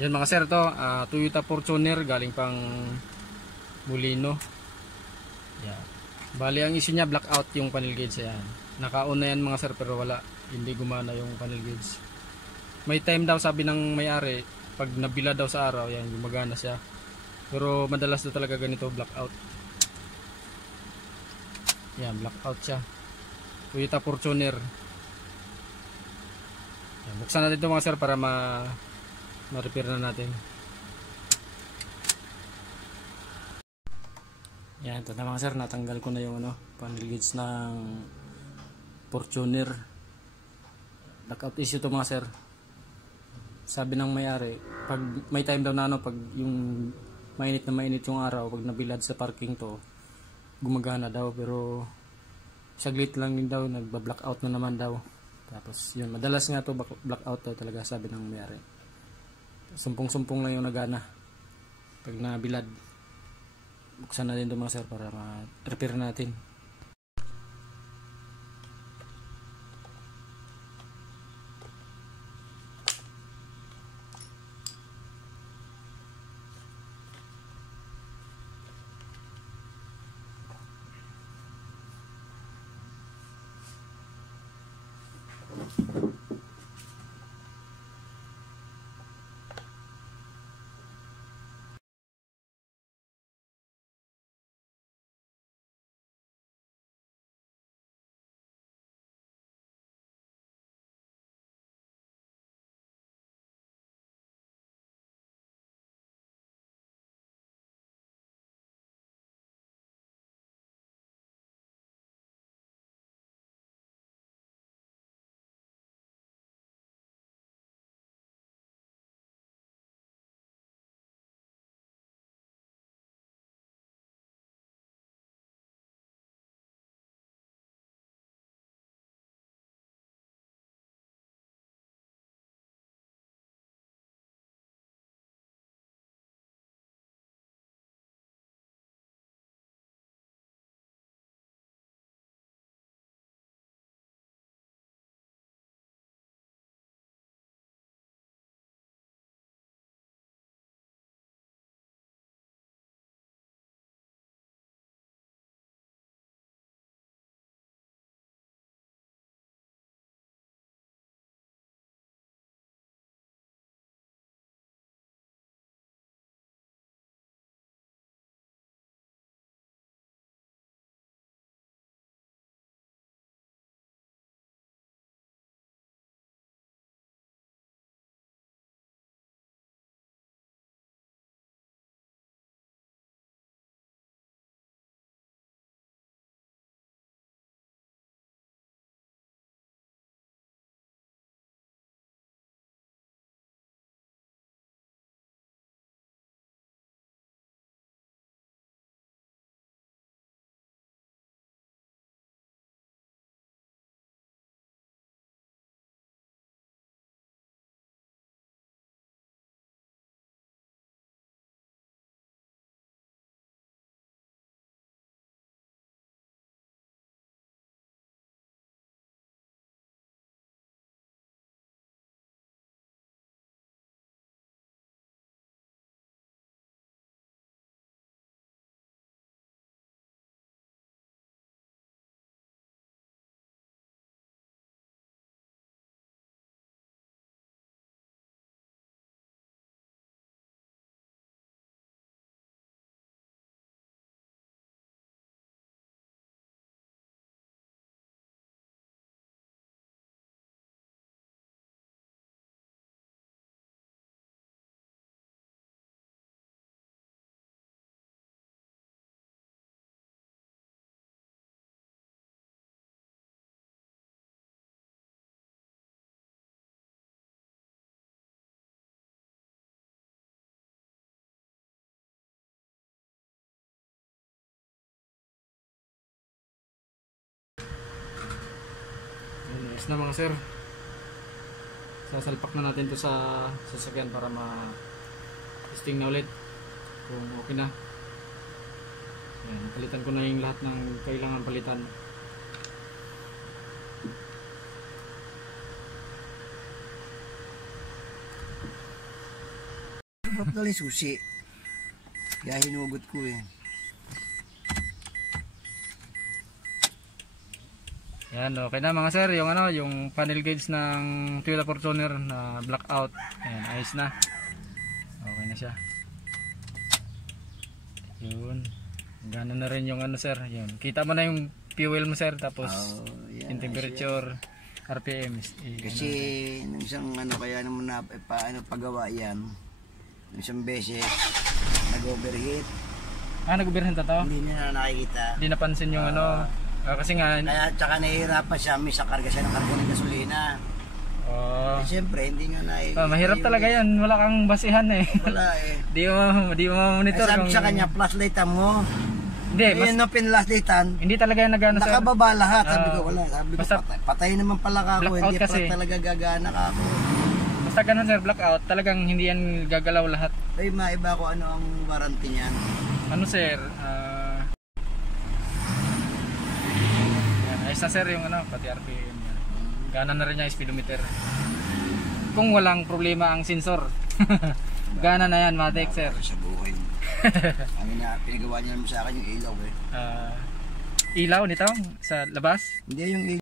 Yan mga sir, to Toyota Fortuner galing pang Molino. Yan. Bali ang issue niya, blackout yung panel gauge. Yan. Naka-on na yan mga sir, pero wala, hindi gumana yung panel gauge. May time daw sabi ng may-ari, pag nabila daw sa araw, yan, gumagana siya. Pero madalas daw talaga ganito, blackout. Yan, blackout siya. Toyota Fortuner. Yan, buksan natin ito mga sir para ma-repair na natin. Yan, ito na mga sir, natanggal ko na yung panel gauge ng Fortuner. Blackout issue to mga sir. Sabi ng may-ari, pag may time daw na pag yung mainit na mainit yung araw, pag nabilad sa parking to, gumagana daw, pero saglit lang din daw, nagba-blackout na naman daw. Tapos yun, madalas nga to blackout daw talaga, sabi ng may-ari. Sumpong-sumpong lang yung nagana pag nabilad. Buksan na din ito mga sir para ma-repair natin. Ayos na mga sir, sasalpak na natin to sa sasakyan para ma-testing na ulit kung okay na. Ayan, palitan ko na yung lahat ng kailangan palitan. Sarap na rin susi. Kaya hinugot ko eh. Yan, okay na mga sir, yung ano, yung panel gauge ng Toyota Fortuner na blackout. Ayan, ayos na. Okay na siya. Yun. Gana na rin yung ano sir, yun. Kita mo na yung fuel mo sir, tapos yan, yung temperature, RPM. Kasi nung isang ano kaya naman na pagawa yan. Nung isang beses nag-overheat. Nag-overheat na to? Hindi na nakikita. Hindi napansin yung ano. Kasi nga kaya tsaka nahihirapan siya, may sa karga siya ng karga ng gasolina. Siyempre hindi nga mahirap talaga yan, wala kang basihan eh. Wala eh. Di mo monitor. Sabi sa kanya, flashlightan mo. Hindi, yun no, pinlashlightan. Hindi talaga yan nagana sir. Nakababa lahat. Sabi ko wala. Sabi ko patay naman pala ka ako. Hindi kasi talaga gagana ka ako. Basta ganun sir, blackout, talagang hindi yan gagalaw lahat. Ay, maiba ko ano ang warranty niyan. Ano sir, ayos na sir yung ano, pati RPM. Gana na rin yung speedometer. Kung walang problema ang sensor. Gana na yan, matik sir. Sa buhay. Ang pinagawa niya naman sa akin yung ilaw eh. Ilaw nito sa labas? Hindi yung ilaw.